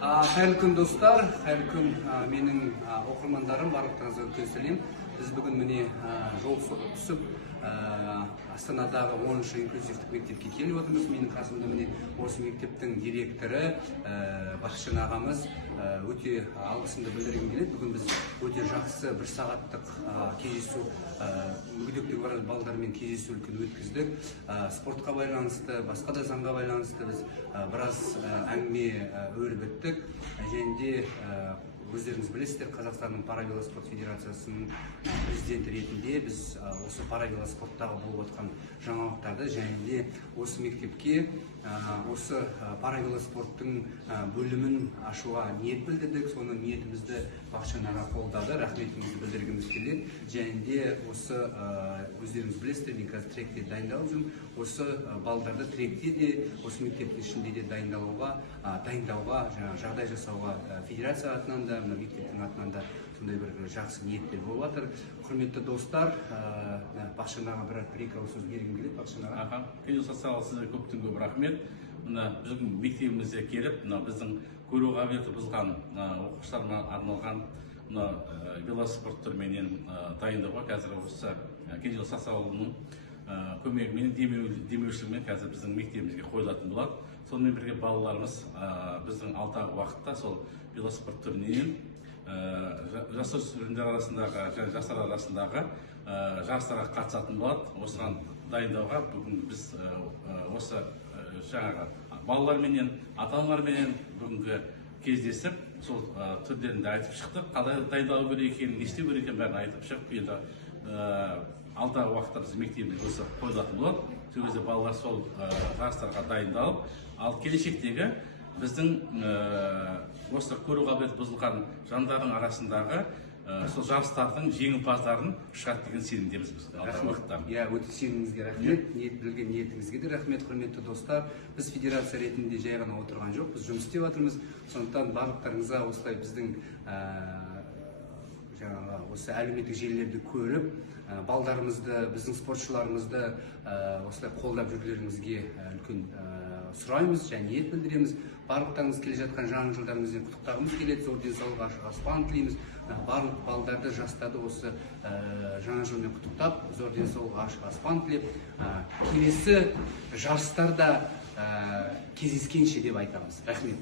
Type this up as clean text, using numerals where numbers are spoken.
Қайырлы күн достар, қайырлы күн менің оқырмандарым, барлықтарыңызға үлкен сәлем. Біз бүгін міне жол түсіп Астанадағы 10-шы инклюзивтік мектепке келіп отырмыз. Менің қасымда міне осы мектептің директоры Бақытжан ағамыз. Өте алғысымды білдіргім келеді. Бүгін біз өте жақсы бір сағаттық кездесу, мүгедектігі бар балалармен кездесу үлкен өткіздік. Спортқа байланысты, басқа да заңға байланысты біз біраз әңгіме өріп өттік. Және де өздеріңіз білесіздер, Қазақстанның паравелоспорт федерациясының президенті ретінде біз осы паравелоспорттағы болып отқан жаңалықтарды және де осы мектепке осы паравелоспорттың бөлімін ашуға ниет білдірдік. Соны ниетімізді Бақытжан аға қолдады, рахметімізді білдіргіміз келеді. Және де осы өздеріңіз білесіздер, мен қазір тректе дайындалып жүрмін. Осы балдарды тректе де, осы мектептің ішінде де дайындауға, жағдай жасауға федерация атынан да, мектептің атынан да сондай бір жақсы ниеттер болып жатыр. Құрметті достар, Бақытжан аға бір-екі ауыз сөз бергім келеді. Бақытжан аға. Сізге көптен көп рахмет. Біздің мектебімізге келіп, біздің көру қабілеті бұзған оқушыларына арналған велоспорт түріменен дайындауға қазір осы Кенже Сасауылының көмегімен, демеушілігімен қазір біздің мектебімізге қойылатын болады. Сонымен бірге балаларымыз біздің алдағы уақытта сол велоспорт түрінен жасөспірімдер арасындағы және жастар арасындағы жарыстарға қатысатын болады. Осыған дайындауға бүгін біз осы жаңағы балаларменен, ата-аналарменен бүгінгі кездесіп, сол түрлерінде айтып шықтық. Қалай дайындалу керек екенін, не істеу керек екенін бәрін айтып шығып, енді алдағы уақытта біз мектебіміз осы қойылатын болады. Сол кезде балалар сол жарыстарға дайындалып, ал келешектегі біздің осы көру қабілеті бұзылған жандардың арасындағы сол жарыстардың жеңімпаздарын шығады деген сенімдеміз біз. Өте сеніміңізге рахмет, білген ниетіңізге де рахмет. Құрметті достар, біз федерация ретінде жай ғана отырған жоқ, біз жұмыс істеп жатырмыз. Сондықтан барлықтарыңызға осылай біздің осы әлеуметтік желілерді көріп, балдарымызды, біздің спортшыларымызды осылай қолдап жүрлеріңізге үлкен сұраймыз және ниет білдіреміз. Барлықтарыңыз келе жатқан жаңа жылдарыңызбен құттықтағымыз келеді. Зор денсаулық, ашық аспан тілейміз. Барлық балдарды, жастарды осы жаңа жылмен құттықтап, зор денсаулық, ашық аспан тілеп, келесі жарыстарда кездескенше деп айтамыз. Рахмет.